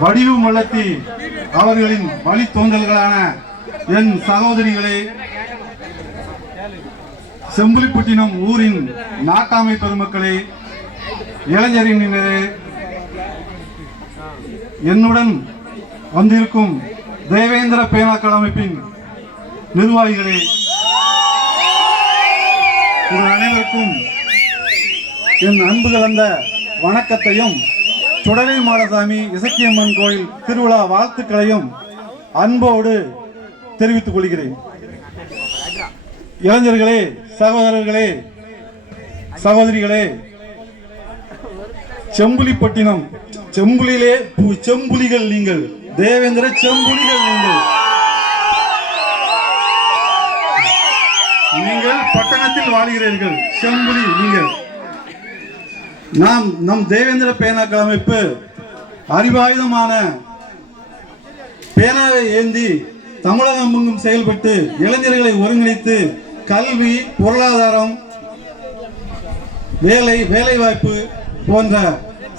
வடிவு வளர்த்தி அவர்களின் வழித்தோன்றல்களான என் சகோதரிகளே, செம்புலிப்பட்டினம் ஊரின் நாட்டாமை பெருமக்களே, இளைஞரினரே, என்னுடன் வந்திருக்கும் தேவேந்திர பேனாக்கள் அமைப்பின் நிர்வாகிகளே, உங்கள் அனைவருக்கும் என் அன்பு கலந்த வணக்கத்தையும் சுடலை மாடசாமி இசக்கியம்மன் கோயில் திருவிழா வாழ்த்துக்களையும் அன்போடு தெரிவித்துக் கொள்கிறேன். இளைஞர்களே, சகோதரர்களே, சகோதரிகளே, செம்புலிப்பட்டினம், செம்புலியிலே செம்புலிகள் நீங்கள், தேவேந்திர செம்புலிகள் நீங்கள் பட்டணத்தில் வாழ்கிறீர்கள். செம்புலி நீங்கள். நம் தேவேந்திர பேனாக்கள் அமைப்பு அறிவாயுதமான பேனாவை ஏந்தி தமிழகம் எங்கும் செயல்பட்டு இளைஞர்களை ஒருங்கிணைத்து கல்வி, பொருளாதாரம், வேலைவாய்ப்பு போன்ற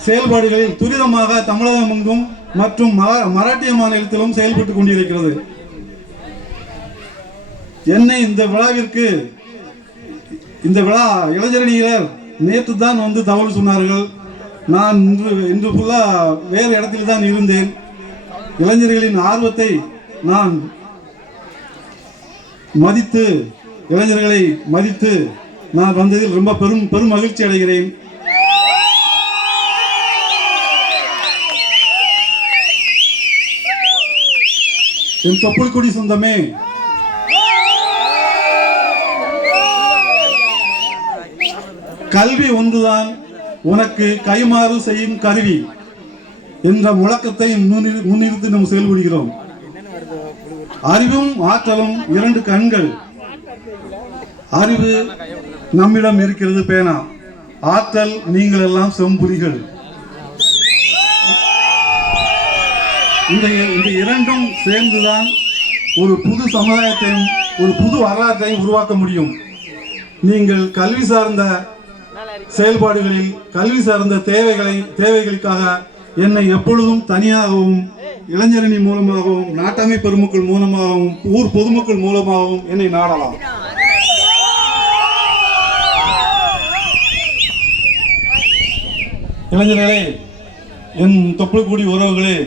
செயல்பாடுகளில் துரிதமாக தமிழகம் எங்கும் மற்றும் மராட்டிய மாநிலத்திலும் செயல்பட்டுக் கொண்டிருக்கிறது. என்னை இந்த விழா இளைஞரணியினர் நேற்று தான் வந்து தகவல் சொன்னார்கள். நான் இன்று ஃபுல்லா வேறு இடத்தில் தான் இருந்தேன். இளைஞர்களின் ஆர்வத்தை நான் இளைஞர்களை மதித்து நான் வந்ததில் ரொம்ப பெரும் மகிழ்ச்சி அடைகிறேன். என் தொப்புள்குடி சொந்தமே, கல்வி ஒன்றுதான் உனக்கு கைமாறு செய்யும் கருவி என்ற முழக்கத்தை முன்னிறுத்தி நாம் செயல்படுகிறோம். அறிவும் ஆற்றலும் இரண்டு கண்கள். அறிவு நம்மிடம் இருக்கிறது பேனா, ஆற்றல் நீங்கள் எல்லாம் செம்புலிகள். இந்த இரண்டும் சேர்ந்துதான் ஒரு புது சமுதாயத்தையும் ஒரு புது வரலாற்றையும் உருவாக்க முடியும். நீங்கள் கல்வி சார்ந்த செயல்பாடுகளில், கல்வி சார்ந்த தேவைகளுக்காக என்னை எப்பொழுதும் தனியாகவும், இளைஞரணி மூலமாகவும், நாட்டாமை பெருமக்கள் மூலமாகவும், ஊர் பொதுமக்கள் மூலமாகவும் என்னை நாடலாம். இளைஞர்களே, என் தொப்புள்குடி உறவுகளே,